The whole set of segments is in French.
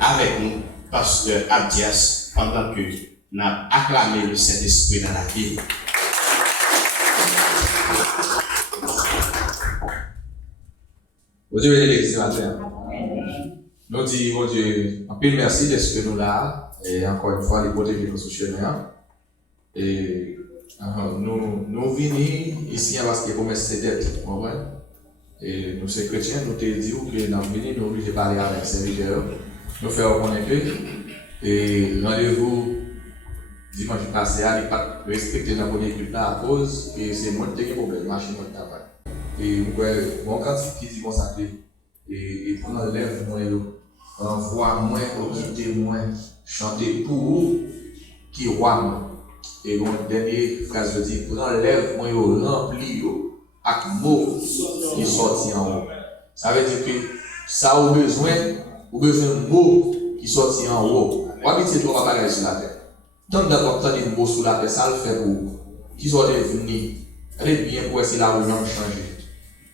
avec nous, pasteur Abdias, pendant que nous avons acclamé le Saint-Esprit dans la ville. Bon Dieu, l'église matin. Nous disons, bon Dieu, un peu merci de ce que nous là, et encore une fois, les protéger nos chemin. Et nous venons ici parce que comme c'est d'être, et nous sommes chrétiens, nous te disons que nous venons, nous obligés de parler avec les serviteurs, nous faisons reconnaître, et rendez-vous dimanche passé, il n'y a pas respecté dans mon équipe là à cause, et c'est moi qui ai un problème, machine de travail. Et mon quantité qui dit consacré, et pour enlève moins, envoie moins, quitter moins, chanter pour vous qui roi. Et mon dernière phrase je dis, pour enlève moins, rempli avec mots qui sortent en haut. Ça veut dire que ça a besoin de mots qui sortent en haut. On va dire que trois bagages sur la terre. Tant d'abord, des mots sur la terre, ça le fait pour vous. Qui sont devenus, allez bien pour essayer la religion changer.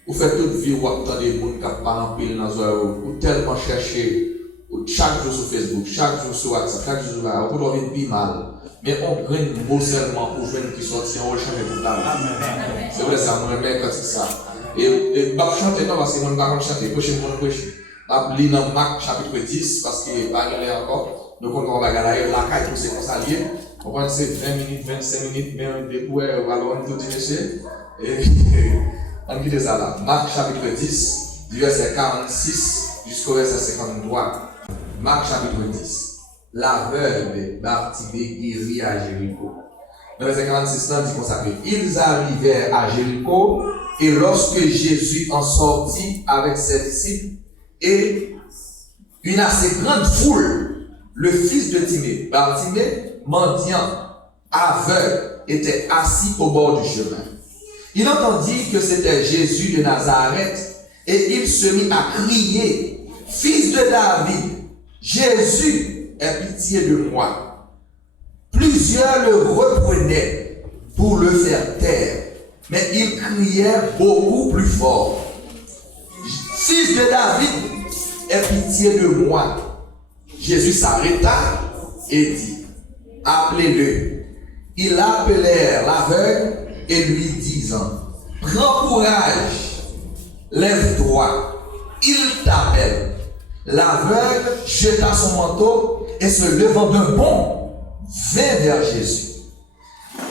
Vous faites toute vie, vous attendez des gens qui parlent en pile dans vous tellement chercher chaque jour sur Facebook, chaque jour sur WhatsApp, chaque jour sur là, vous pouvez vivre mal. Mais on prend un mot seulement pour jouer qui sortent, on va changer toute la vie. C'est vrai, ça, moi, j'aime quand c'est ça. Et je vais chanter, non, parce que je ne vais pas chanter, prochain, je vais lire dans Marc chapitre 10, parce qu'il n'est pas allé encore. Donc, on va regarder la caille pour ces consaliers. On va c'est 20 minutes, 25 minutes, mais on dépouille, alors on dit, monsieur. On quitte ça là. Marc chapitre 10, du verset 46 jusqu'au verset 53. Marc chapitre 10. L'aveugle Bartimée guérit à Jéricho. Dans le verset 46, là, dit comme ça. Ils arrivèrent à Jéricho, et lorsque Jésus en sortit avec ses disciples, et une assez grande foule, le fils de Timée, Bartimée, mendiant, aveugle, était assis au bord du chemin. Il entendit que c'était Jésus de Nazareth et il se mit à crier, « Fils de David, Jésus, aie pitié de moi. » Plusieurs le reprenaient pour le faire taire, mais il criait beaucoup plus fort, « Fils de David, aie pitié de moi. » Jésus s'arrêta et dit, « Appelez-le. » Ils appelèrent l'aveugle et lui disant, « Prends courage, lève-toi, il t'appelle. » L'aveugle jeta son manteau et se levant d'un bond, vint vers Jésus.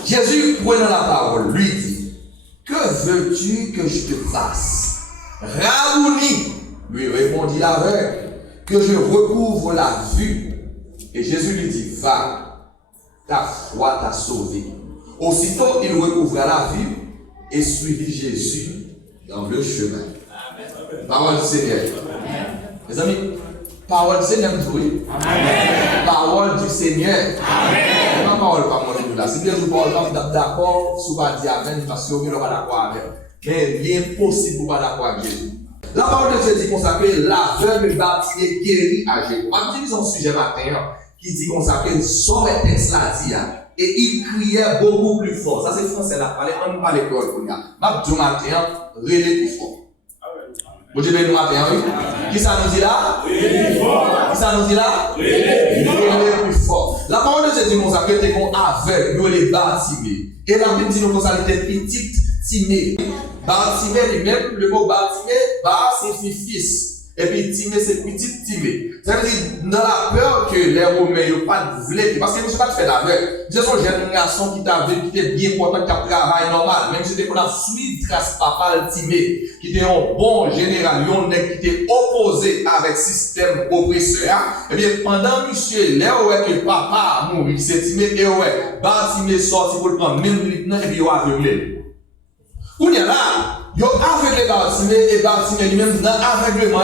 Jésus, prenant la parole, lui dit, « Que veux-tu que je te fasse? » « Rabouni, lui répondit l'aveugle, « que je recouvre la vue. » Et Jésus lui dit, « Va, ta foi t'a sauvé. » Aussitôt, il recouvra la vue et suivit Jésus dans le chemin. Amen. Parole du Seigneur. Amen. Mes amis, parole du Seigneur, oui. Amen. Parole du Seigneur. Amen. Ma parole pas moi là. Si bien vous parlez d'accord, si vous pas dire amen parce que vous n'êtes pas d'accord avec. Mais il est impossible pour pas d'accord avec Jésus. La parole de Dieu dit consacrée, l'aveugle Bartimée guéri à Jéricho. On utilise un sujet matin qui dit consacré, sort le texte là dit. Et il criait beaucoup plus fort. Ça c'est français là, on parle l'école pour nous. Ma du matin, relais plus fort. Vous dites le matin, oui? Qui ça nous dit là? Relais fort. Qui ça nous dit là? Relais plus fort. La parole de Dieu dit ça, que t'es qu'on aveugle, nous les Bartimée. Et la Bible dit nous ça était petite Timée. Bartimée lui-même, le mot Bartimée, Bar c'est fils. Et puis Timée c'est petite Timée. Ça veut dire dans la peur que les Romains n'ont pas voulu, parce que nous ne sommes pas fait d'aveugle. Nous sommes une génération qui était bien portante, qui a travaillé normal, même si c'était qu'on a suivi trace papa Timée, qui était un bon général, qui était opposé avec le système oppresseur. Et bien pendant monsieur, là où est que papa a mouru, c'est Timée, et ouais, Bartimée sorti pour le prendre 1000 minutes, et puis il a aveuglé. Où il y a là, il a aveuglé Bartimée, et Bartimée lui-même dans l'aveuglement,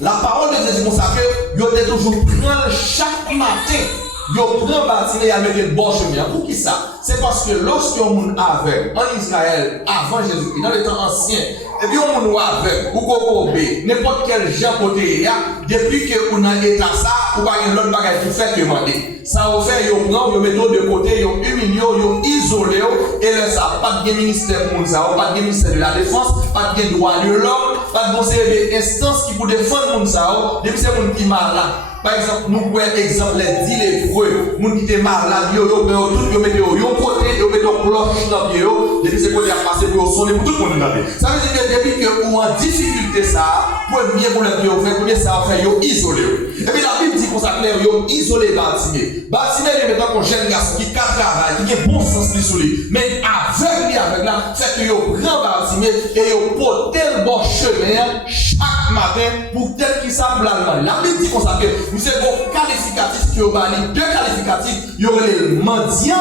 la parole de Dieu dit consacré, il a toujours prendre chaque matin, il prend Bartimée et il met le bon chemin. Pour qui ça? C'est parce que lorsqu'on est aveugle en Israël, avant Jésus-Christ, dans les temps anciens, et puis on est aveugle, ou qu'on n'importe quel gens côté, depuis que on a état ça, ou pas une autre bagage pour faire que demander. Ça va faire, ils prennent, ils mettent de côté, ils humilient, ils isolent, et là, ça, pas de ministère pour ça, pas de ministère de la défense, pas de droit de l'homme, pas de conseil d'instance qui pour défendre ça, depuis c'est mon qui mal là. Par exemple, nous prenons exemple les 10 lépreux, nous qui étaient malades, ils mettaient au côté, ils mettaient au cloche dans le pied, depuis ce qu'on a passé pour sonner pour tout le monde. Ça veut dire que depuis que vous en difficulté, ça, premier problème que vous faites, premier ça fait, vous isolé. Et puis la Bible dit qu'on s'appelle, vous isolé Bartimée. Bartimée, il est maintenant un jeune garçon qui a travail, qui a bon sens de lui, mais avec là, fait que vous grand Bartimée et vous portez le bon chemin chaque matin pour tel qui s'appelle la Bible dit qu'on s'appelle. Nous avons qualificatif qui ont banni, deux qualificatifs, il y aurait les mendiants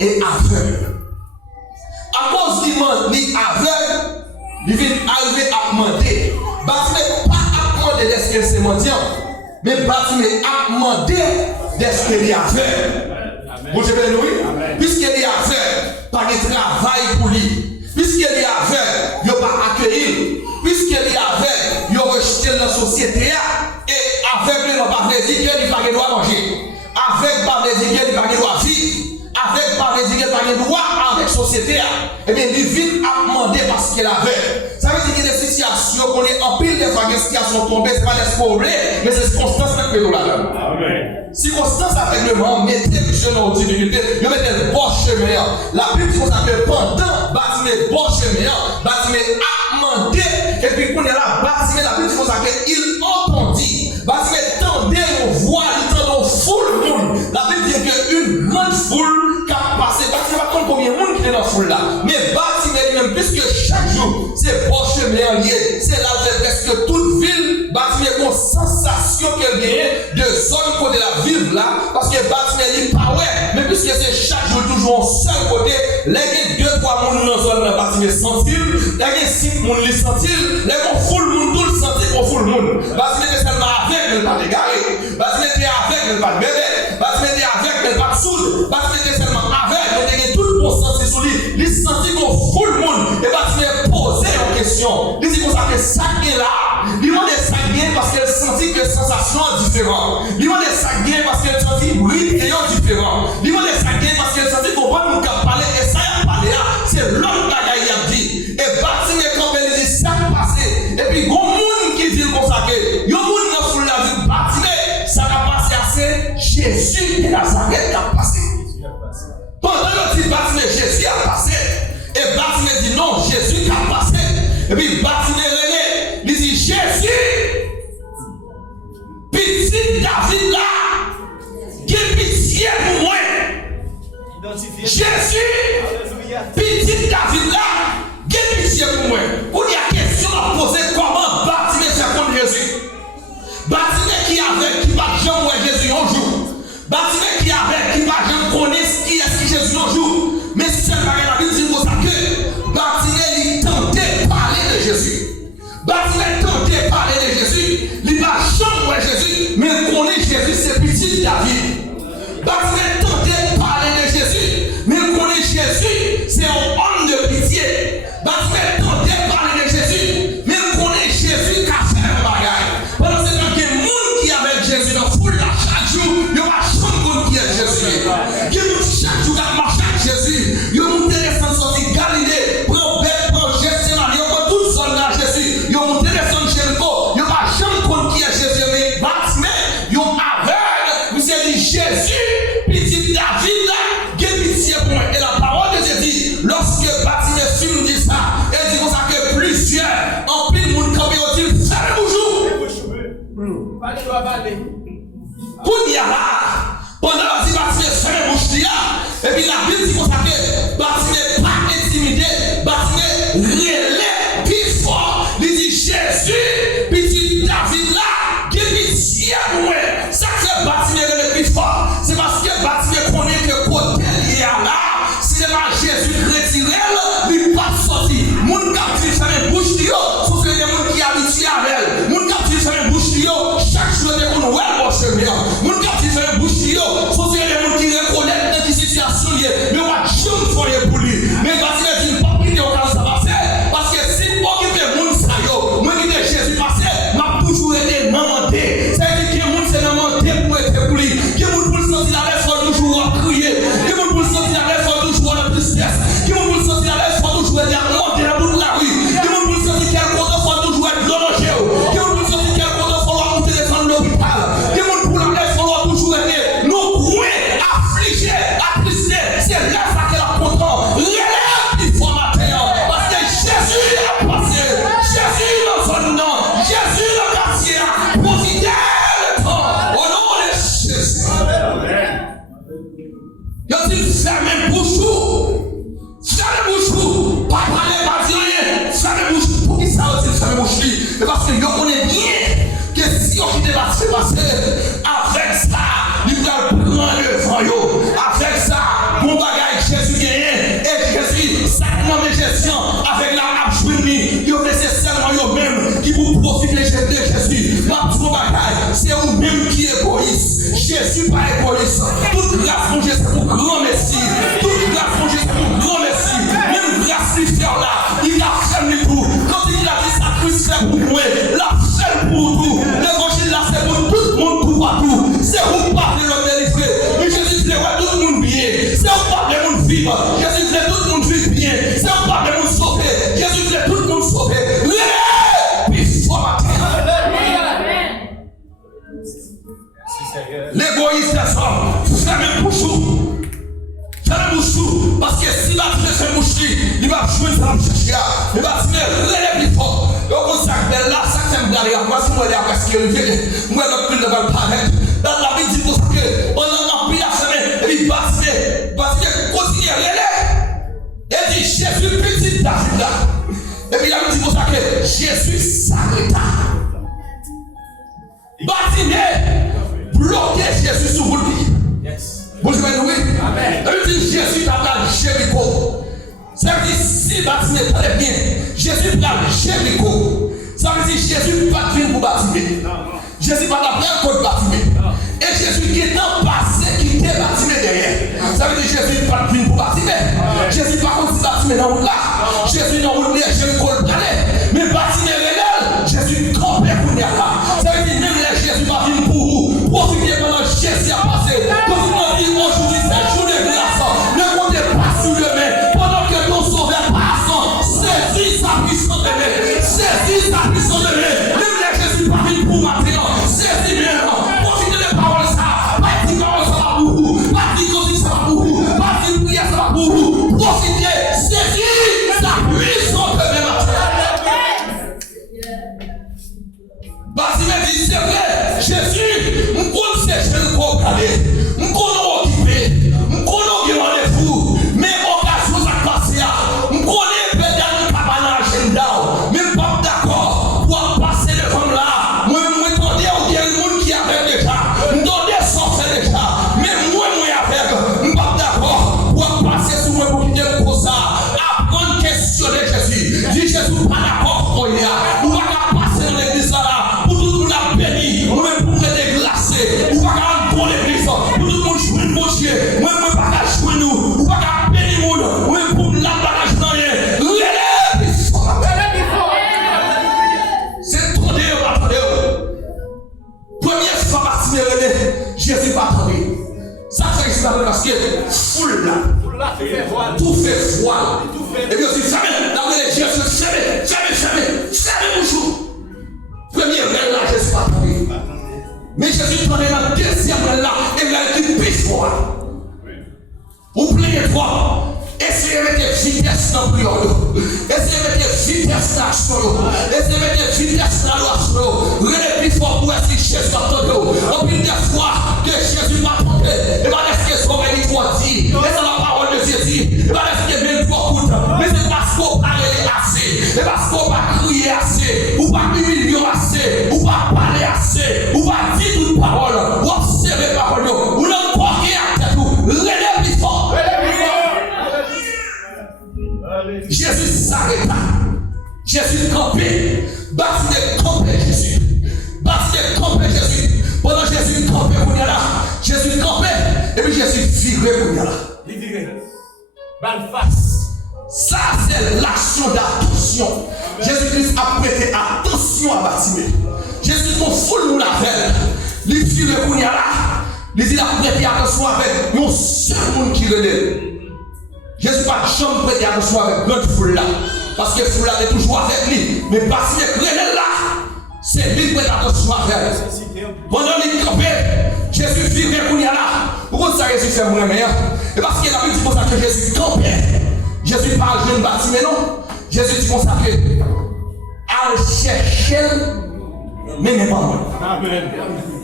et aveugles. À cause du aveugle, il vient arriver à demander. Bartimée pas à demander d'est-ce que c'est mendiant, mais Bartimée a demandé d'est-ce qu'il est aveugle. Vous avez oui? Puisqu'il est aveugle, pas de travail pour lui. Puisqu'il est aveugle, il ne va pas accueillir. Puisqu'il est aveugle, il va rejeter dans la société. Et aveugle, il ne va pas dire qu'il n'a pas le droit de manger. Aveugle, pas dire qu'il n'a pas le droit de vivre. Aveugle, pas dire qu'il n'a pas le droit avec la société. Eh bien, il vient à demander parce qu'il est aveugle. Ça veut dire qu'il y a des situations qu'on est en pile des fois, des situations tombées, ce n'est pas des problèmes, mais c'est circonstances que nous l'avons. Circonstances avec le monde, mettez les jeunes en difficulté, ils mettent le bon chemin. La Bible dit qu'on s'appelle pendant, Bartimée bon chemin, Bartimée a demandé, et puis qu'on est là, Bartimée, la Bible dit qu'on s'appelle, il entendit. Bartimée tendait aux voix, il tendait aux foules monde. La Bible dit qu'une grande foule qui a passé, Bartimée va compter combien de monde qui est dans la foule là. Mais Bartimée lui-même, puisque chaque jour, c'est bon chemin lié, c'est là presque toute ville, Bartimée a une sensation qu'elle gagne de zone côté la ville là, parce que Bartimée dit pas ouais, mais puisque c'est chaque jour toujours en seul côté, les 2-3 personnes dans la zone de Bartimée sentir, les 6 personnes les sentir, les gens full monde tout le sentir qu'on full monde. Bartimée était seulement avec, mais pas dégaré. Bartimée était avec, mais pas bébé. Bartimée était avec, mais pas sourde. Bartimée était seulement avec, mais il y a tout le bon sens sur lui. Il sentit qu'on full monde. Et Bartimée posait une question. Il dit qu'on s'appelle ça qui est là. Il demandait ça bien parce qu'elle sentit que sensation est différente. Il demandait ça bien parce qu'elle sentit bruit et différent. Il demandait ça bien parce qu'elle sentit qu'on va nous parler et ça y a parlé là. C'est l'autre bagaille qui a dit. Et Bartimée quand elle dit ça passé. Et puis il y a un monde qui dit comme ça que il y a un monde qui a foule la vie. Bartimée, ça va passer assez. Jésus de Nazareth qui a passé. Pendant le dit Bartimée, Jésus a passé. Et Bartimée dit non, Jésus qui a passé. Et puis Bartimée René, il dit Jésus, petit David là, qui est pitié pour moi. Jésus, petit David là, qui est pitié pour moi. Où il y a question à poser comment Bartimée fait contre Jésus. Bartimée qui avait, qui va jamais voir Jésus un jour. Bartimée qui avait, qui va jamais connaître qui est Jésus un jour. Mais si c'est la Bible dit que Bartimée il tentait parler de Jésus. Bartimée tentait parler de Jésus. Il va jamais voir Jésus, mais il connaît Jésus, c'est petit David. Bartimée tentait parler de Jésus, mais il connaît Jésus, c'est un homme de pitié. Bartimée tentait parler de Jésus, mais il connaît Jésus qui a fait un bagage. Pendant ce temps, il y a des gens qui avec Jésus dans la foule là, chaque jour, il y a chaque qui est Jésus. Il y a chaque jour qui marche avec Jésus. Il y a monté les sens sortis Galilée, prend Beth, prend Gethsemane, il y a toute zone là Jésus. Il y a monté les sons Jéricho, il y a pas jamais compte qui est Jésus, mais Bartimée, il y a aveugle, vous avez dit Jésus, petit David là, qui est pitié pour moi. Et la parole de Dieu dit, lorsque Bartimée film dit ça, elle dit comme ça que plusieurs, en pile monde campé au dit, fermez bonjour. Pour dire là, pendant la dit Bartimée fermez bouche et puis la Bible dit comme ça que Bartimée pas intimidé, Bartimée relève plus fort, il dit Jésus, petit David là, qui est pitié pour moi. Ça fait Bartimée relève plus fort, c'est parce que Bartimée connaît que côté il y a là, si c'est pas Jésus retiré, il ne pas sortir. Moun captif fermez bouche ce sont des gens qui habitués avec elle. Moun captif fermez bouche chaque jour des gens ouais bon chemin. Moun captif fermez bouche ce sont des gens qui reconnaissent dans des situations liées, mais on va jamais faire pour lui. Mais Bartimée dit pas quitter au cas ça va faire parce que si pas quitter moun ça yo, moi qui Jésus passé, m'a toujours été menté. Ça veut dire que moun c'est menté pour être pour lui. Que moun pour sortir la lèvre faut toujours crier. Que moun pour sortir la lèvre faut toujours dans tristesse. Que moun pour sortir la lèvre faut toujours être monter dans toute la rue. Que moun pour sortir quel côté faut toujours être logé. Que moun pour sortir quel côté faut monter descendre l'hôpital. Que moun pour dit fermez bouche. Fermez bouche. Pas parler, pas dire rien. Fermez bouche. Pour qui ça dit fermez bouche? Et parce que vous connaissez bien que si on quitte la se passer, avec ça, il va prendre devant yo. Avec ça, mon bagage Jésus gagne. Et Jésus, ça nomme gestion avec la abjouini. Yo laissez seulement yo même qui vous profite de Jésus. Ma tout bagage, c'est vous-même qui est égoïste. Jésus pas égoïste. Toute grâce mon Jésus, c'est pour grand merci. Toute grâce mon Jésus, c'est pour grand merci. Même grâce lui faire là, il a fait le tout. Quand il a dit ça, Christ fait pour moi, la fait pour tout. L'évangile là, c'est pour tout le monde, tout partout. C'est vous parler le délivré. Mais Jésus dit, ouais, tout le monde bien. C'est vous parler le monde vivre. Jésus dit, tout le monde vit bien. C'est vous parler le monde sauver. Jésus dit, tout le monde sauver. L'égoïsme des hommes, fermez bouchou. Fermez bouchou. Parce que si la tire fait boucher, il va jouer ça me chercher. Il va tirer relève plus fort. Donc on sac de là, ça t'aime d'aller. Moi si moi là parce que moi le plus ne va pas paraître. Dans la vie dit pour ça que on a pris la semaine et puis parce que continue relève. Et dit Jésus petit David là. Et puis il a dit pour ça que Jésus s'arrêta. Bâtiment bloqué Jésus sur vous le pied. Vous savez oui? Amen. Et dit Jésus t'a dans Jéricho. Ça veut dire si bâtiment très bien, Jésus dans Jéricho. Ça veut dire Jésus pas de pour bâtiment. Jésus pas d'après pour bâtiment. Et Jésus qui est dans passé qui était bâtiment derrière. Ça veut dire Jésus pas de pour bâtiment. Jésus pas contre bâtiment dans là. Jésus dans route Jéricho le palais. Mais bâtiment réel, Jésus campé pour là. Ça veut dire même là Jésus pas venu pour vous. Profitez pendant Jésus a passé. Quand il dit aujourd'hui c'est jour de grâce. Ne comptez pas sur le main. Pendant que ton sauveur passe, saisis sa puissance de main. Saisis sa puissance de main. Même là Jésus pas venu pour maintenant. Saisis bien. Profitez des paroles ça. Pas dire que ça va pour vous. Pas dire que ça va pour vous. Pas dire que ça va pour vous. Profitez. Saisis sa puissance de main. Bâtiment dit c'est vrai, Jésus, nous connaissons Jésus pour regarder, nous connaissons occupé, nous connaissons rendez-vous, mais occasion ça passe là, nous connaissons peut-être nous pas dans l'agenda, même pas d'accord pour passer devant là, moi attendez au bien le monde qui avait déjà, nous donnez sortir déjà, mais moi avec, nous pas d'accord pour passer sur moi pour quitter le pour ça, apprendre questionner Jésus, dit Jésus pas d'accord pour y aller, nous pas passer dans l'église là. Ou même pour être glacé, ou pas qu'à bon l'église, pour tout le monde jouer mon Dieu, ou même pas qu'à jouer nous, ou pas qu'à bénir le monde, ou même pour la barrage dans rien. C'est trop dur, attendez. Première fois, Martin René, Jésus pas attendu. Ça fait que c'est parce que foule là, tout fait voile. Et puis aussi, fermez, la Jésus, fermez, bonjour. Première reine là, Jésus pas attendu. Mais Jésus prenait la deuxième reine là, et il a dit plus fort. Vous plaignez toi. Essayez de mettre vitesse dans le prière. Essayez de mettre vitesse dans l'action. Essayez de mettre vitesse dans l'action. Renez plus fort pour essayer Jésus attendre. En plus des fois que Jésus va attendre, et va laisser ce qu'on va dire. Et c'est la parole de Jésus. Et va laisser même fois pour mais c'est parce qu'on parle assez. Et parce qu'on va crier assez. Ou pas humilier assez. Ou pas parler assez. Ou pas dire toute parole. Ou observer parole. Ou non pas qu'il y a tête. Renez plus fort. Jésus s'arrêta. Jésus campait. Baptisé campait Jésus. Baptisé campait Jésus. Pendant Jésus campait pour y aller. Jésus campait. Et puis Jésus virait pour y aller. Il virait. Balle face. Ça c'est l'action d'attention. Jésus-Christ a prêté attention à Bartimée. Jésus qu'on foule nous la veille. Il virait pour y aller. Il a prêté attention avec un seul monde qui relève. Jésus pas de chambre prêté attention avec grande foule là. Parce que foule là est toujours avec lui. Mais parce que le là, c'est lui qui prête attention avec. Pendant qu'il campait, Jésus vivait pour y aller. Pourquoi ça Jésus fait moins meilleur? Et parce qu'il a dit pour ça que Jésus campait. Jésus parle de bâtiment non. Jésus dit pour ça que al chercher mais n'est pas moi.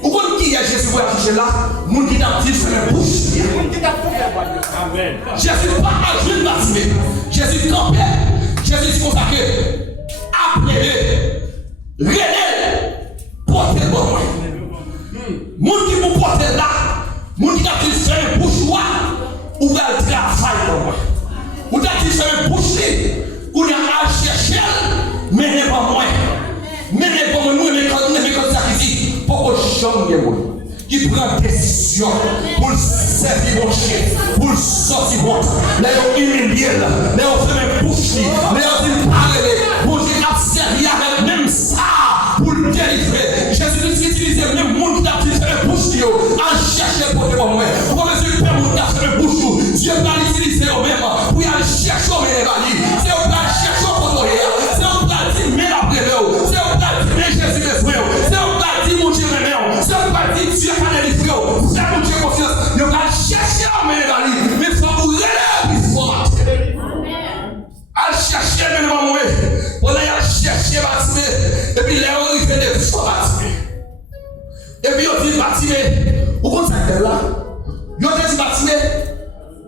Vous comprenez qui est Jésus pour afficher là? Moun qui t'a dit faire une bouche. Jésus pas à jeune Bartimée. Jésus campait. Jésus dit comme ça que appelez René, portez le bon. Moun qui vous porte là, moun qui t'a dit faire une bouche, ou va le travail pour moi. Ou t'a dit faire une bouche, ou y a à chercher, mais n'est pas moi. Mais n'est pas moi, nous, mais comme ça qui dit, pour que chambre qui prend décision pour servir mon chien, pour sortir mon temps. Là, ils ont humilié, là, ils ont fait une bouche, là, ils ont dit parler, pour dire servir avec même ça, pour le délivrer. Jésus utilise même monde qui a fait une bouche, à chercher pour moi. Pour mesure que le monde qui a fait une bouche, Dieu va l'utiliser au même pour aller chercher au même. C'est au plan chercher au côté, c'est au plan dire mais la prévère, c'est au plan dire mais Jésus me frère, c'est au plan dire mon Dieu me mère, c'est au plan dire Dieu a délivré, c'est mon Dieu confiance. Il va chercher au même, mais il faut vous relèver plus fort. À chercher même moi, on a cherché Bartimée, et puis là on arrive des fois Bartimée. Et puis on dit Bartimée, vous comprenez là? On dit Bartimée,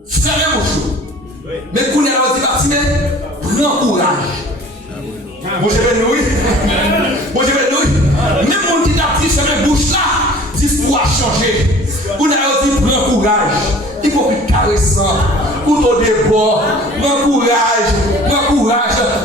fermez vos choses. Mais quand on dit Bartimée, prends courage. Bon, je vais nous. Même mon qui t'a dit fermez bouche là, l'histoire a changé. On a dit prends courage. Il faut plus caressant. Pour ton débord, prends courage.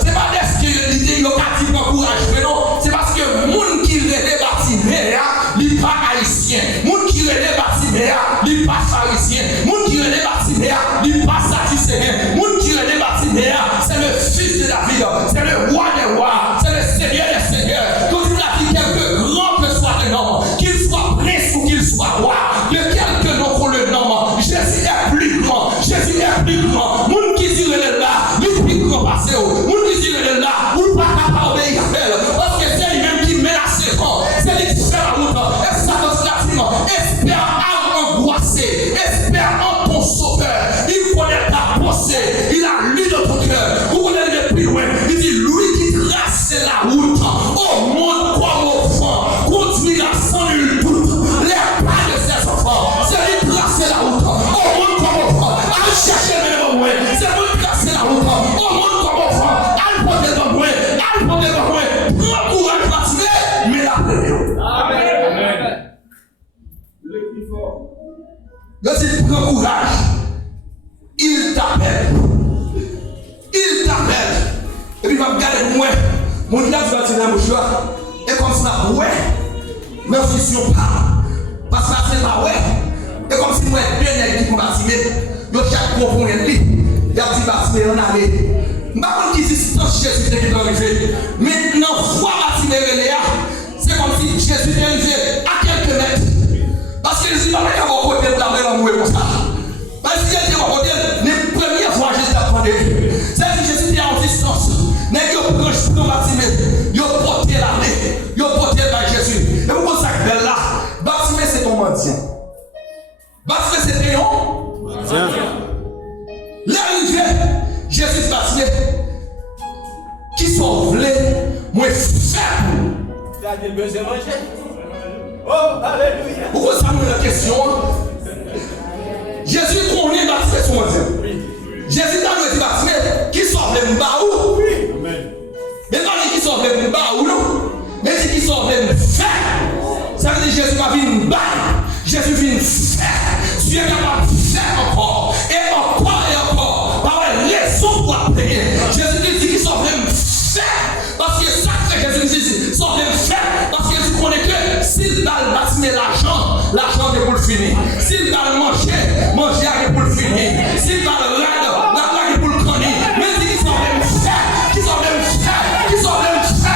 C'est pas parce que l'idée il a dit prends courage, mais non, c'est parce que le monde qui relève Bartimée, il n'est pas haïtien. Le monde qui relève Bartimée, il n'est pas pharisien. Le monde qui relève Bartimée, il n'est pas satisfait. Le monde qui relève Bartimée, c'est le fils de David, c'est le roi des rois, c'est le seigneur des seigneurs. Quand il a dit quelque grand que soit le nom, qu'il soit prince ou qu'il soit roi, de quelque nom qu'on le nomme, Jésus est plus grand. Le monde qui dit le là, il est plus grand passé. Le monde qui dit le là, ou pas capable d'obéir à elle. Parce que c'est lui-même qui menace les rangs, c'est lui qui fait la route. Et ça dans ce espère angoissé, espère en ton sauveur. Il connaît ta pensée, il a lu dans ton cœur. Vous connaissez le plus loin, il dit lui qui trace la route. Oh monde comme au vent, conduit la sans nul doute. Les pas de ses enfants, c'est lui qui trace la route. Oh monde comme au vent, allez chercher le moi. C'est lui qui trace la route. Oh monde comme au vent, allez porter devant moi. Prends courage, Bartimée, mais la prévision. Amen. Lorsqu'il prend courage, il t'appelle. Et puis il va me garder moi. Mon gars va tirer un mouchoir. Et comme ça, ouais, ma vision part. Parce que c'est pas ouais. Et comme si moi, bien qui pour Bartimée, je chaque comprendre lui. Il a dit Bartimée en allée. Je ne sais pas qui distance Jésus est arrivé. Maintenant, voir Bartimée Renéa, c'est comme si Jésus est arrivé à quelques mètres. Parce qu'il dit, il va y avoir côté de la mer en comme ça. Parce qu'il dit, les premières fois Jésus a demandé. C'est que Jésus était en distance. Mais il a pris le Bartimée, il a porté la main, il a porté par Jésus. Et vous pensez que là, Bartimée c'est ton mendiant. Bartimée c'est ton mendiant. L'arrivée, Jésus dit Bartimée, qui sont voulés, moi faible. Tu as des besoins de manger. Oh, alléluia. Pourquoi ça me la question? Jésus connaît Bartimée son mendiant. Jésus t'a dit Bartimée, qui sont les mbaou? Mais pas dit qui sont les mbaou, mais dit qui sont les faire. Ça veut dire Jésus va venir bailler. Jésus vient faire. Dieu est capable de faire encore. Et encore. Par raison pour appeler. Jésus dit qu'ils sont les faire. Parce que ça que Jésus dit, sont les faire. Parce que tu connais que s'il va Bartimée l'argent est pour le finir. S'il va manger est pour le finir. S'il va le rendre, la plaque est pour le connaître. Mais dit qu'ils sont les faire. Qui sont les faire. Maintenant, qui sont les faire.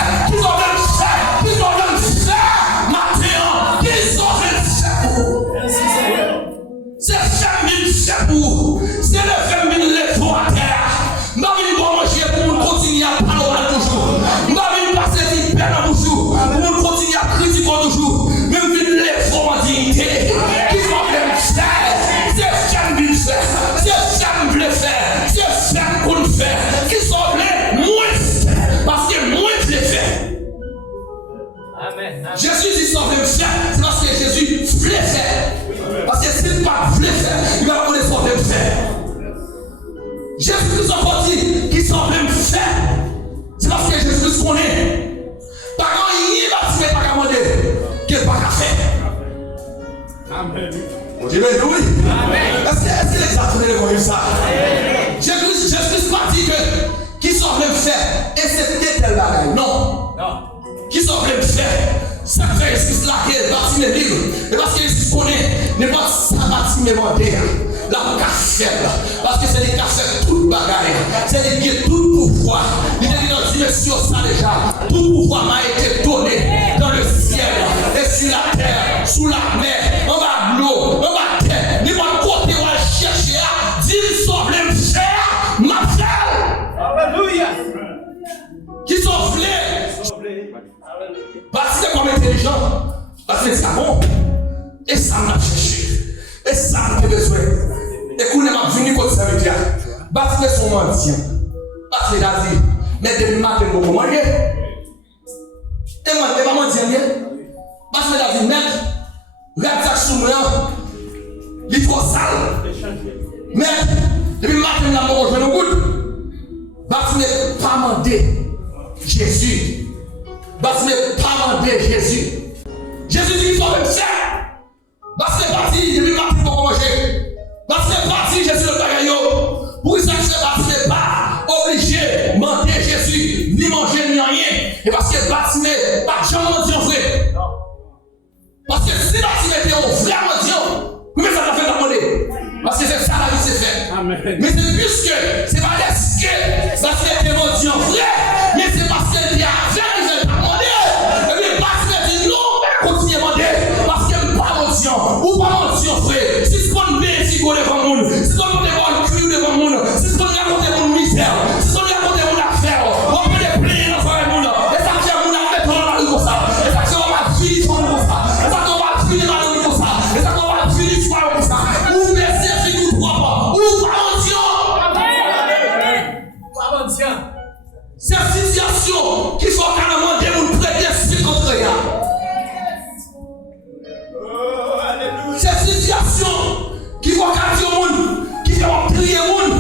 C'est famille fait pour. C'est le famille les faux à terre. Nous allons manger pour nous continuer à parler toujours. Nous allons passer du peine à toujours. Pour nous continuer à critiquer toujours. Même les faux en dignité. Qui sont les faire. C'est famille fait. C'est famille faire. C'est famille pour le faire. Qui sont les moins faire. Parce que moins les faire. Amen. voulait faire. Parce que s'il pas voulait faire, il va connaître son même faire. Jésus-Christ a dit qu'il s'en même faire. C'est parce que Jésus-Christ connaît. Par contre, il va se faire pas commander qu'il n'a pas qu'à faire. Amen. On dit oui. Est-ce que les actes comme ça? Jésus-Christ pas dit que qui sont même faire et c'était tel bagaille. Non. Qui sont même faire. Ça fait Jésus là qui est bâti les livres. Et parce que Jésus connaît, n'est pas ça bâti mes mandats. La café. Parce que c'est les cafés toute bagaille. C'est les qui est tout pouvoir. Il est dans une dimension ça déjà. Tout pouvoir m'a été donné dans le ciel et sur la terre, sous la mer, en bas de l'eau, en bas de terre. Ni pas côté on va chercher à dire sont même faire, ma frère. Alléluia. Qui sont flés. Parce que comme intelligent, parce que c'est bon. Et ça m'a cherché. Et ça m'a besoin. Et qu'on m'a venu contre ça veut dire. Parce que son mendiant. Parce que il a dit, mais depuis matin, vous commandez. Et moi, je ne vais pas mendier. Parce que il a dit, mec, regarde ça sous moi. Il est trop sale. Mais, depuis matin, il a mangé nos gouttes. Parce que je ne vais pas demander Jésus. Parce que je ne vais pas demander Jésus. Jésus dit qu'il faut même faire. Parce que c'est parti, depuis matin, il faut manger. Parce que c'est parti, Jésus le bagaille. Pour ça, c'est pas obligé de demander Jésus, ni manger, ni rien. Et parce que Baptiste n'est pas jamais mendiant vrai. Parce que si Baptiste était un vrai mendiant, mais ça va faire demander. Parce que c'est ça la vie, c'est fait. Amen. Mais c'est plus que, c'est pas parce que Baptiste était mendiant vrai, mais c'est parce qu'il était avec, il ne fait pas demander. Et puis Baptiste dit non, continuez à demander. Parce qu'il n'est pas mendiant, ou pas mendiant vrai. Si c'est pas une bénédiction devant le monde, si c'est pas une bonne devant le monde, si c'est pas une raconter mon misère, si c'est pas une raconter mon affaire, on peut les plaindre dans le monde. Et ça fait mon affaire dans la rue comme ça. Et ça fait on va finir comme ça. Et ça qu'on va finir dans la rue comme ça. Et ça qu'on va finir soir comme ça. Ou merci si vous croyez, ou pas mendiant. Pas mendiant. C'est une situation qu'il faut carrément demander prêter ce contre rien. C'est une situation qu'il faut garder au monde, qu'il faut crier au monde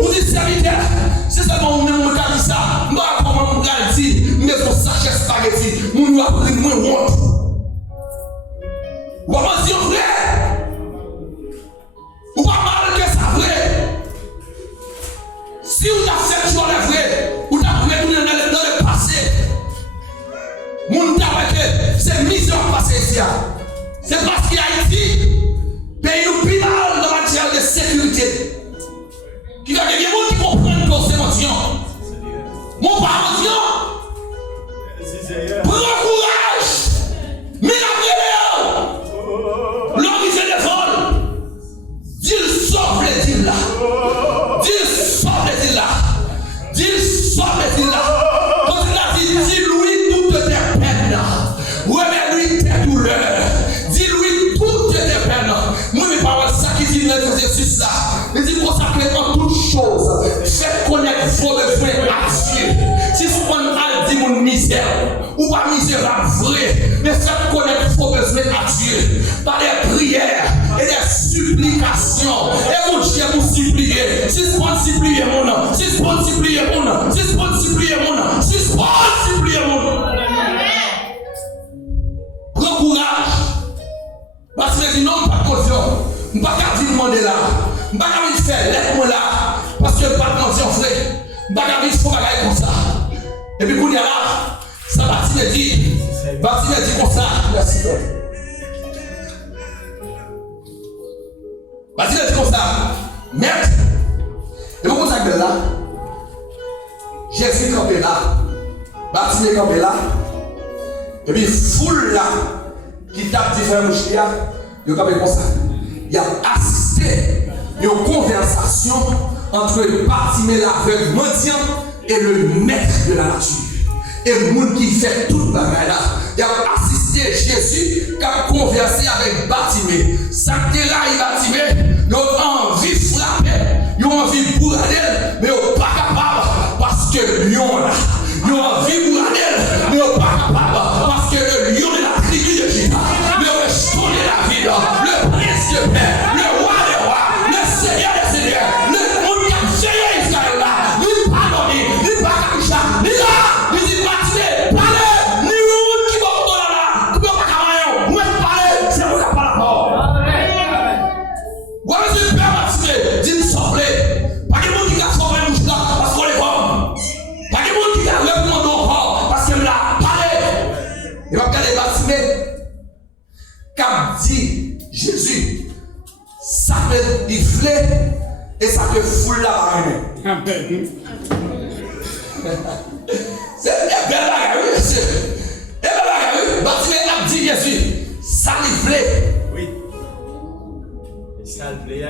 pour dire serviteur. C'est seulement même mon cas dit ça. Moi, comment mon gars dit, mais pour sachet spaghetti, mon doit prendre moins honte. Ou pas dire vrai. Ou pas mal que ça vrai. Si on a fait chose le vrai, ou t'as retourné dans le passé, mon gars c'est misère passé ici. C'est parce qu'Haïti, pays nous plus mal dans la matière de sécurité. Qui va gagner des gens qui comprennent que c'est mendiant. Mon pas mendiant. Prends courage. Mais la prière. L'homme qui fait des vols. Dis sort les îles là. Dis sort les îles là. Dis sort les îles là. Quand il a dit, dis-lui toutes tes peines. Remets-lui tes douleurs. Dis-lui toutes tes peines. Moi, mes paroles, ça qui dit dans l'exercice là. Il dit consacrez en toutes choses. Faites connaître vos besoins à Dieu. Si vous prenez dit mon misère, ou pas misérable vrai, mais faites connaître vos besoins à Dieu. Par des prières et des supplications. Et mon Dieu vous supplier. Si vous prenez supplier mon nom. Si vous prenez supplier mon nom. Si vous prenez supplier mon nom. Si vous prenez supplier mon nom. Prends courage. Parce que sinon, pas de caution. Je ne vais pas demander là. Je ne vais pas faire l'aide-moi là. Parce que je ne vais pas demander en vrai. Je ne vais pas faire bagaille comme ça. Et puis, pour y aller là, ça Baptiste me dit comme ça. Merci, toi. Baptiste me dit comme ça. Merde. Et vous consacrez là. Jésus campé là. Baptiste est campé là. Et puis, foule là. Qui tape différents mouches, il y a comme ça. Il a assisté à une conversation entre Bartimée l'aveugle mendiant et le maître de la nature. Et le monde qui fait toute la bagaille là, il a assisté à Jésus qui a conversé avec Bartimée. Ça qui est là, Bartimée, il a envie de frapper, il a envie de bourrader, mais il n'est pas capable parce que le lion là, il a envie de bourrader, mais il n'est pas capable parce que le lion est la tribu de Juda. Mais on va tourner la vie là. de paix, le roi des rois, le Seigneur des seigneurs, le monde qui a géré Israël là, il pardonne, il pas cacha, il là, il dit Baptiste, parlez, ni monde qui va dans là, qui va pas camaillon, moi parler, c'est moi qui parle encore. Voilà c'est père Baptiste, dit souffler, pas que monde qui a sauvé nous là parce qu'on est comme, pas que monde qui a levé mon encore parce que là, parlez, il va regarder Baptiste, comme dit Jésus. Ça peut ifler et ça peut fouler la main. Amen. C'est belle bagarre, oui, monsieur. Et belle bagarre, oui. Baptiste a dit Jésus, ça ifler. Oui. Et ça le plaît,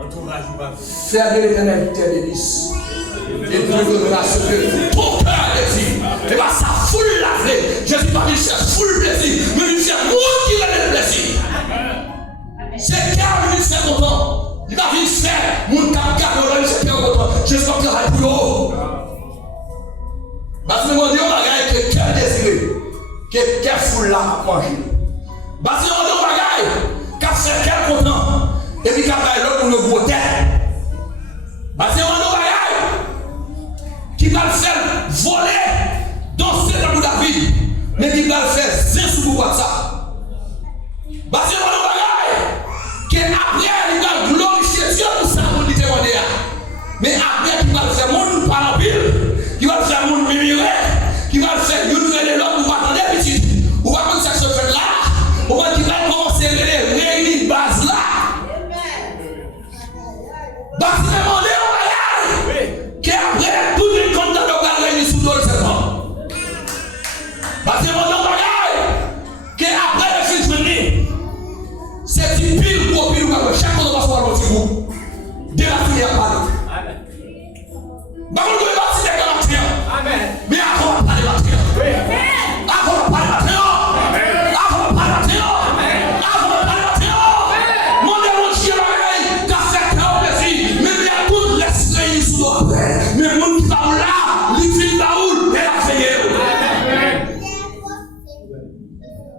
entourage ou pas. Faire de l'éternel tes délices. Et tu donneras ce que ton cœur désire. Et bien ça foule la plaie. Jésus pas dit cherche foule le plaisir, mais il cherche monde qui a le plaisir. C'est cœur qui se fait content. Il va venir faire mon cap garde là, c'est cœur content. Je suis encore à pour parce que mon Dieu bagaille que cœur désiré, que cœur foule là à manger. Parce que mon Dieu bagaille qu'a fait cœur content et puis qu'a fait l'autre pour nous botter. Parce que mon Dieu bagaille qui va le faire voler danser dans David, mais qui va le faire zin sous WhatsApp. Parce que mon Dieu bagaille après, il va glorifier Dieu pour ça, pour lui demander. Mais après, il va le faire monde par la ville, il va le faire monde mimuré, il va le faire une nouvelle l'autre pour attendre petit. Ou va commencer à se faire là, ou va qu'il va commencer à réunir base là. Parce que mon Dieu, qu'après, tout le monde va réunir sous le serpent. Parce que mon Dieu, qu'après le film venu, c'est du pire pour pire ou chaque fois qu'on va se voir le petit bout de la filière parler. Amen. Bah on doit partir des galatien. Amen. Mais avant on va parler galatien. Oui. Avant on va parler galatien. Avant on va parler galatien. Avant on va parler galatien. Mon Dieu mon chien qu'a fait cœur plaisir. Mais il y a tout l'esprit sous l'eau. Mais mon qui va là, il fait baoul et la fait.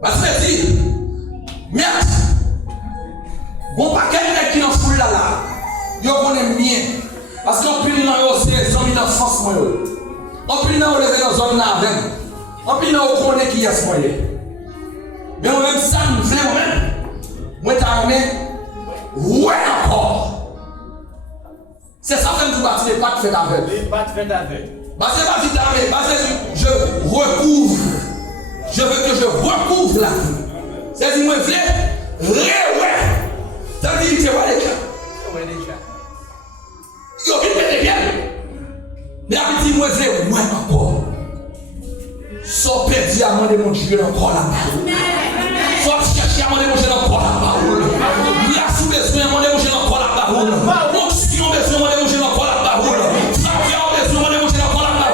Parce que dit merde. Bon paquet de qui dans foule là, yo connaît bien. Parce qu'en plus dans yo c'est les amis d'enfance moi yo. En plus dans lever dans zone là avec. En plus dans on connaît qui est moyen. Mais on même ça nous fait moi-même. Moi t'as remis ouais encore. C'est ça que nous bâtir les pattes faites avec. Les pattes faites avec. Parce que pas dit d'armée, parce que je recouvre. Je veux que je recouvre la vie. C'est-à-dire moi je ouais. Ça veut dire que c'est quoi les gens? Yo, qui fait bien? Mais avec dit moi, c'est moi encore. Sans perdu à demander mon Dieu encore là-bas. Sans chercher à demander mon Dieu encore là-bas. Il y a sous besoin à demander mon Dieu encore là-bas. Mon si on besoin de demander mon Dieu encore là-bas. Ça fait on besoin de demander mon Dieu encore là-bas.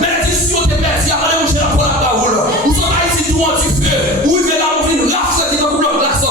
Mais si on te perdu à demander mon Dieu encore là-bas. Ou sont là ici tout en tu fais. Ou il va là on vient là ce qui va pour le glace.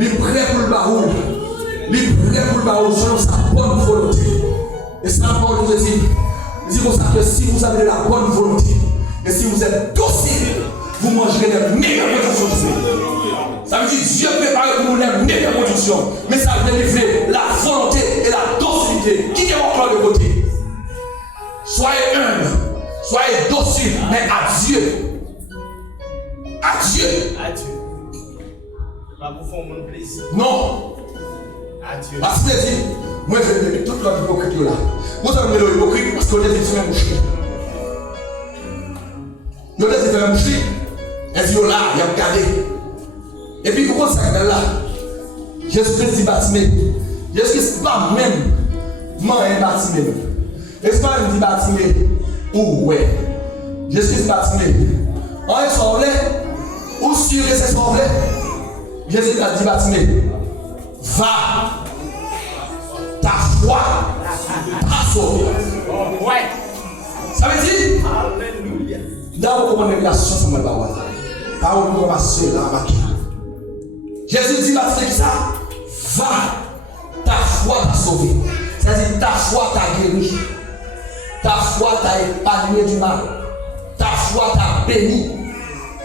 Il est prêt pour le baroud. Il est prêt pour le baroud. Selon sa bonne Et c'est la parole de Dieu. Il dit comme ça que si vous avez de la bonne volonté, et si vous êtes docile, vous mangerez les meilleures productions de Dieu. Ça veut dire Dieu prépare pour vous les meilleures productions. Mais ça veut livrer la volonté et la docilité. Qui est encore de côté? Soyez humble, soyez docile, mais à Dieu. À Dieu. À Dieu. Pas pour faire mon plaisir. Non. À Dieu. Parce qu'il dit, moi je vais mettre toute l'autre hypocrite là. Vous avez mis l'hypocrite parce qu'on a dit faire un boucher. Nous avons dit faire un boucher. Et puis là, il y a regardé. Et puis pourquoi ça là? Jésus-Christ dit Bartimée. Jésus-Christ pas même. Moi un Bartimée. Est-ce pas un dit Bartimée? Ou ouais. Jésus-Christ Bartimée. On est sauvé. Ou sûr que c'est sauvé? Jésus a dit Bartimée. Va. Ta foi t'a sauvé. Oh, ouais. Ça veut dire? Alléluia. D'abord, comment on est la chance à ma parole. Parole pour ma soeur là, Jésus dit Bartimée ça. Va. Ta foi t'a sauvé. C'est-à-dire ta foi t'a guéri. Ta foi t'a épargné du mal. Ta foi t'a béni.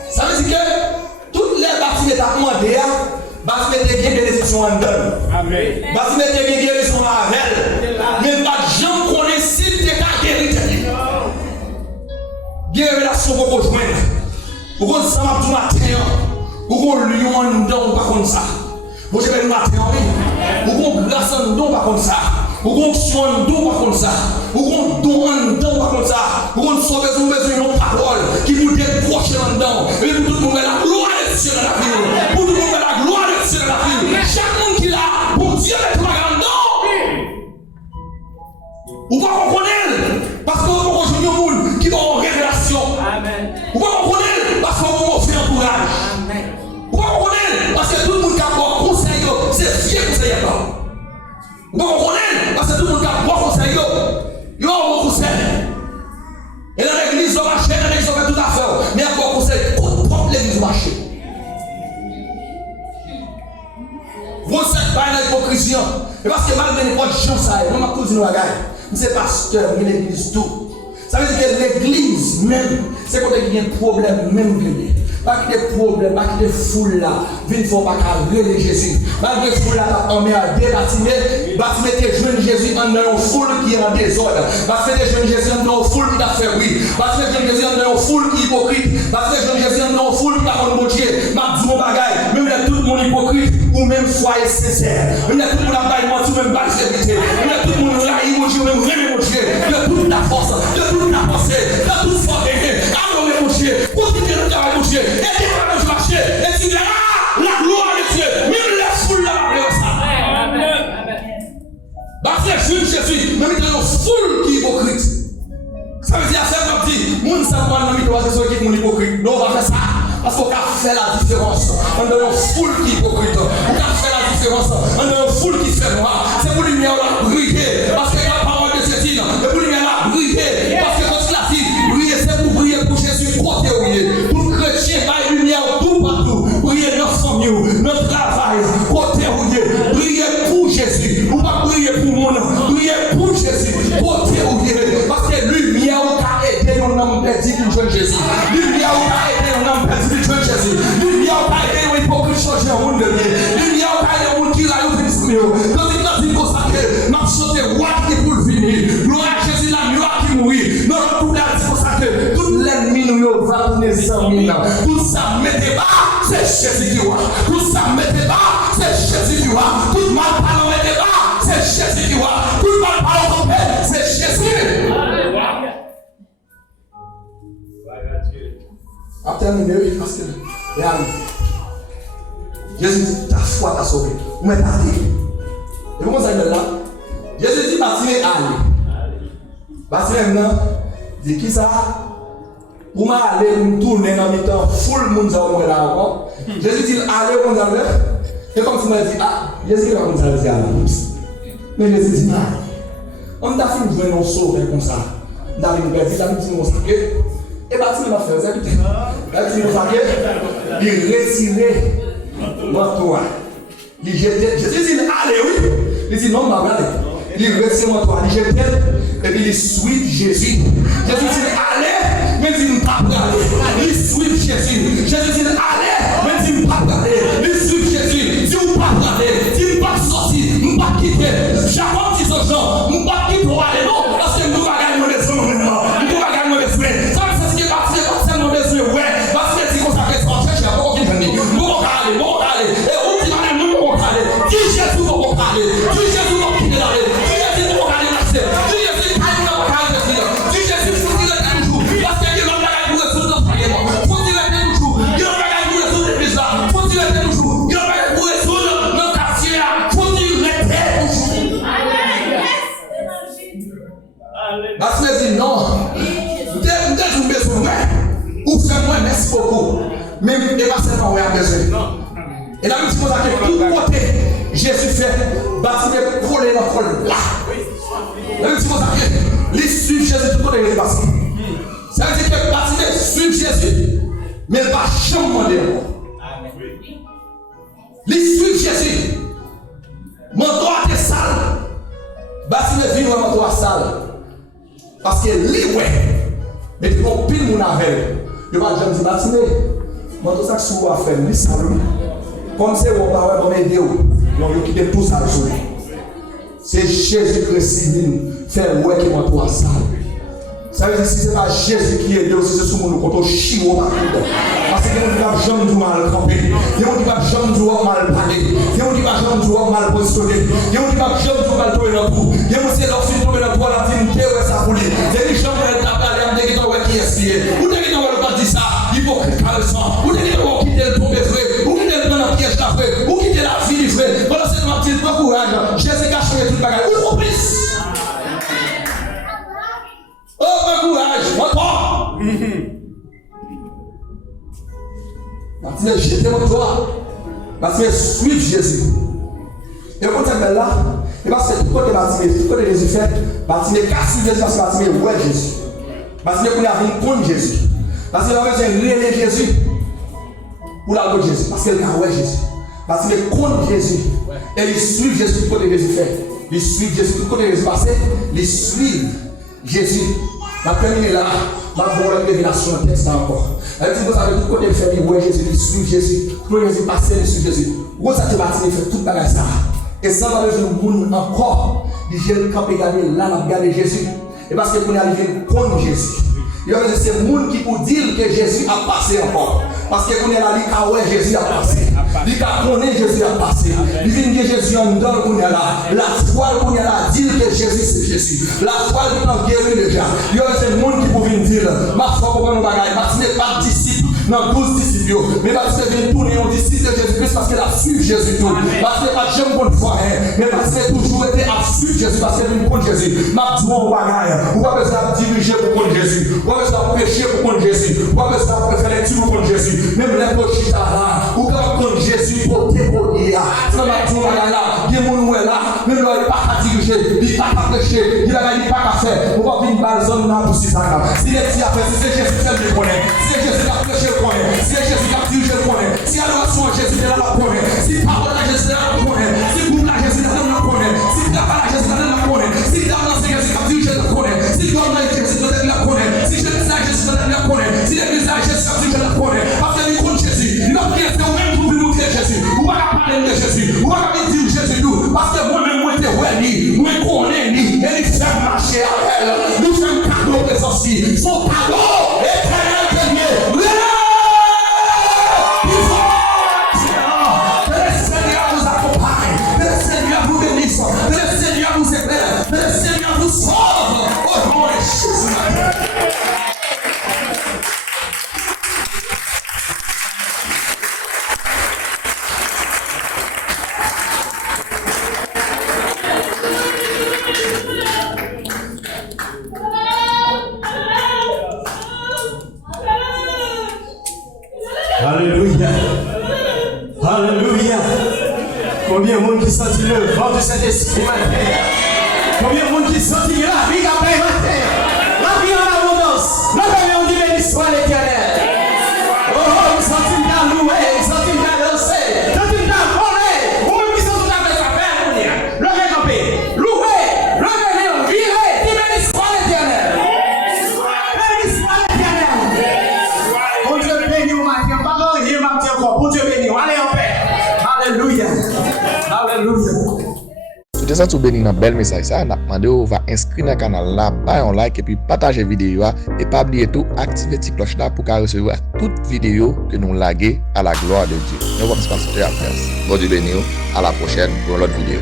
Ça veut dire que toutes les Bartimée t'a demandé, Bartimée t'a gagné bénédiction en dedans. Amen. Bartimée t'a gagné guérison avec elle. Mais pas de gens connaissent s'il t'a guéri. Guéri relation pour rejoindre. Pour qu'on s'en va du matin. Pour qu'on lion en dedans, pas comme ça. Pour que je vais le matin, oui. Pour qu'on glace en dedans, pas comme ça. Pour qu'on soit en dedans, pas comme ça. Pour qu'on donne en dedans, pas comme ça. Pour qu'on soit besoin d'une parole qui vous décroche en dedans. Et pour tout le monde, la gloire de Dieu dans la vie. Pour tout le monde, la gloire de Dieu dans la vie. Chaque monde qui l'a, pour Dieu est tout en dedans. Ou pas qu'on connaît, parce qu'on va rejoindre un monde qui va en révélation. Amen. Ou pas qu'on connaît, parce qu'on va offrir un courage. Amen. Ou pas qu'on connaît, parce que tout le monde qui a un conseil, c'est vieux conseil. Ou pas qu'on connaît, parce que tout le monde qui a un conseil, il y a un bon conseil. Et dans l'église, on marche, dans l'église, on fait tout à faire. Mais il y a un bon conseil, pour propre l'église marche. Vous êtes pas dans l'hypocrisie. Et parce que malgré les points de chance, on m'a tout dit nous bagaille. C'est pasteur, mais l'église tout. Ça veut dire que l'église même, c'est quand il y a un problème même gagné. Pas qu'il y ait des problèmes, pas qu'il y ait des foules là, il faut pas qu'à Jésus. Malgré les foules là, on met à débatiner, Bartimée était jeune Jésus en une foule qui est en désordre. Bartimée était jeune Jésus en une foule qui t'a fait oui. Bartimée était jeune Jésus en une foule qui est hypocrite. Bartimée était jeune Jésus en une foule qui t'a fait mon Dieu. M'a dit mon bagaille, même là tout le monde hypocrite, ou même soyez sincère. Même là tout le monde a baillé, ou même pas de vérité. Même là tout le monde a eu mon Dieu, même vraiment mon Dieu. De toute la force, de toute la pensée, de toute force. Allons mon Dieu, continuez le travail mon Dieu. Et tu vas marcher, et tu verras la gloire de Dieu. Même la foule là, ça. Amen. Bartimée juge Jésus, même il y a une foule qui est hypocrite. Ça veut dire, c'est comme dit, moun ça va dans le c'est ceux qui sont hypocrites. Non, on va faire ça. Parce qu'on va faire la différence. On a une foule qui est hypocrite. On va faire la différence. On a une foule qui fait noir. C'est pour lumière la briller. Parce que la parole de Dieu dit, c'est pour lumière la briller. Parce que quand la dit, briller, c'est pour briller pour Jésus, côté où tout chrétien, la lumière tout partout. Briller notre famille, notre travail, côté où briller pour Jésus. Ou pas briller pour mon nom. Briller pour Jésus, côté où parce que lumière a aidé un homme perdu qui joue Jésus. Lumière a aidé un homme perdu qui joue Jésus. Lumière a aidé un hypocrite changer un monde de vie. Lumière a aidé un monde qui a eu des esprits. Quand il a dit consacré, m'a chanté roi qui est pour le finir. Gloire à Jésus, la gloire qui mourit. Dans le couple a dit consacré, tout l'ennemi nous va donner 100 000 ans. Tout ça, mettez pas, c'est Jésus qui roi. Tout ça, mettez pas, c'est Jésus qui roi. Tout mal parlant, mettez pas, c'est Jésus qui roi. Tout mal parlant, c'est Jésus. À terminer, oui, parce que, regarde, Jésus dit, ta foi t'a sauvé. Vous m'êtes allé. Et comment ça dit là? Jésus dit, Bartimée, allez. Bartimée, maintenant, dit qui ça? Pour m'aller, pour me tourner dans le temps, full monde va là encore. Jésus dit, allez, on va aller. Et comme tu m'as dit, ah, Jésus va comme ça, dit, allez. Mais Jésus dit, non. On t'a fait jouer nos sauveurs comme ça. On t'a fait une bêtise, on t'a fait une sacré. Et Bartimée m'a fait, vous avez écouté. Bartimée m'a fait, il retirait le manteau. Il jetait, Jésus dit, allez, oui. Il dit, non, ma regardez. il retire mon toit, il jette et puis il suit Jésus. Jésus dit allez, mais il ne pas aller. Il suit Jésus. Jésus dit allez, mais il ne pas aller. Il suit Jésus. Si vous ne pas aller, si vous ne pas sortir, vous ne pas quitter. Jacob dit aux gens, vous ne pas quitter pour aller non, parce que nous ne pas gagner les besoins maintenant. Nous ne pas gagner les besoins. Ça c'est ce qui est parti, c'est nos besoins. Ouais, parce que si on s'arrête, on cherche à beaucoup qui venir. Nous allons aller, nous allons aller. Et où tu vas aller, nous allons aller. Dis Jésus, nous allons aller. Dis Jésus, nous allons quitter l'aller. Dis Jésus, nous allons aller marcher. Dis Jésus, nous allons aller marcher. Dis Jésus, nous allons aller toujours. Parce que nous allons aller pour résoudre notre problème. Faut dire le toujours. Nous allons aller pour résoudre l'église là. Faut dire le toujours. Nous allons aller pour résoudre notre quartier là. Faut dire le toujours. Parce que dit non. Vous êtes besoin. Ou faites moi merci beaucoup. Mais vous ne pas seulement vous avez besoin. Et là, nous disons que tout côté, Jésus fait bâtiment coller dans le col là. Et nous disons que les suivre Jésus tout côté les passer. Ça veut dire que bâtiment suivre Jésus, mais il ne va jamais demander encore. Les suivre Jésus. Mon droit est sale. Bâtiment vivre mon droit sale. Parce que lui, ouais, mais tu vas pile mon avec. Je vais jamais dire bâtiment. Moi, tout ça que je suis à faire, lui, ça lui. Comme c'est mon parole pour m'aider, donc il quitte tout ça le jour. C'est Jésus-Christ qui fait ouais qui m'a toi ça. Ça veut dire que si ce n'est pas Jésus qui est Dieu, si c'est sous mon compte, chie au parcours. Parce que les gens qui ne vont pas mal camper, les gens qui ne vont pas mal parler, les gens qui ne vont pas mal positionner, les gens qui ne vont pas mal tomber dans le coup, les gens qui ne tomber dans le coup, la fin de ça pour lui. Les gens qui ne vont pas aller qui est skié. Ou ne vont pas dire ça, il faut que ou ne vont pas quitter le tomber vrai, ou quitter le dans la piège la vrai, ou quitter la vie du vrai. Voilà, c'est ma petite courage. Jésus a changé tout le bagage. Ou complice. Oh, mon courage, mon toi. Parce que j'étais mon toi. Parce que suivre Jésus. Et quand tu es là, et parce que tout côté bâtiment, tout côté Jésus fait, bâtiment casse Jésus parce que bâtiment ouais Jésus. Bâtiment qu'on a vu contre Jésus. Parce que besoin de relais Jésus pour la route Jésus. Parce que a ouais Jésus. Bâtiment contre Jésus. Et ils suivent Jésus tout côté Jésus fait. Ils suivent Jésus tout côté Jésus passé. Ils suivent Jésus. Ma terminé là, ma bonne révélation dans le texte encore. Elle dit que vous avez tout côté fait, ouais Jésus, ils suivent Jésus. Tout le Jésus passé, ils suivent Jésus. Vous avez bâti, fait tout le bagage ça. Et sans avoir besoin de monde encore, il vient camper garder là, la garder Jésus. Et parce que vous arrivez contre Jésus. Il y a c'est le monde qui vous dit que Jésus a passé encore. Parce que vous êtes là, il dit que Jésus a passé. Il connaît Jésus a passé. Il vient que Jésus en donne qu'on est là. La toile qu'on est là, dit que Jésus c'est Jésus. La toile qui nous guérit déjà. Il y a c'est le monde qui vous vient dire, ma foi pour nous bagaille, parce que ce n'est pas disciple. Non, 12 disciples, mais parce que vient tourner en disciple de Jésus-Christ parce qu'elle a suivi Jésus tout. Parce que pas jamais bonne foi, mais parce qu'elle a toujours été à suivre Jésus, parce qu'elle vient contre Jésus. Ma foi au bagaille, ou pas besoin de diriger pour contre Jésus, ou pas besoin de pécher pour contre Jésus, ou pas besoin de préférer tuer pour contre Jésus. Même les coachs là, ou quand contre Jésus pour témoigner, dans ma foi là, il y a mon nouvel là, même là il pas à diriger, il pas à pécher, il pas à faire. On va venir par zone là pour 6 ans. Si les petits affaires, si c'est Jésus qui le connaît, si c'est Jésus qui a péché. Si Jésus a dit, je le connais. Si l'adoration à Jésus, je la connais. Si parole à Jésus, je la connais. Si groupe à Jésus, je la connais. Si travail à Jésus, je la connais. Si dans Jésus a dit, je le connais. Si dans Jésus, je la connais. Si je le sais, Jésus, je la connais. Si l'église à Jésus a dit, je la connais. Parce que lui compte Jésus. Il va dire, c'est même pour nous dire Jésus. Ou pas parler de Jésus. Ou pas dire Jésus nous. Parce que moi-même, moi, je suis moi, je connais lui. Et il fait marcher à elle. Nous faisons cadeau des sorciers. Son cadeau éternel de Dieu. Alléluia. Alléluia. Combien de monde qui sentit le vent de Saint-Esprit matin? Combien de monde qui sentit la vie après matin? La vie en abondance. La vie en dit béni soit l'Éternel. Oh, nous sentons bien louer, nous sentons bien danser, nous sentons bien voler. Ou même qui sont tout à fait à faire, le camper. Louer, t'es senti béni dans bel message ça, n'a demandé ou va inscrire dans le canal là, pas un like et puis partager vidéo et pas oublier tout activer la cloche là pour recevoir toute vidéo que nous laguer à la gloire de Dieu. Nous allons se passer après. Bon Dieu béni, à la prochaine pour l'autre vidéo.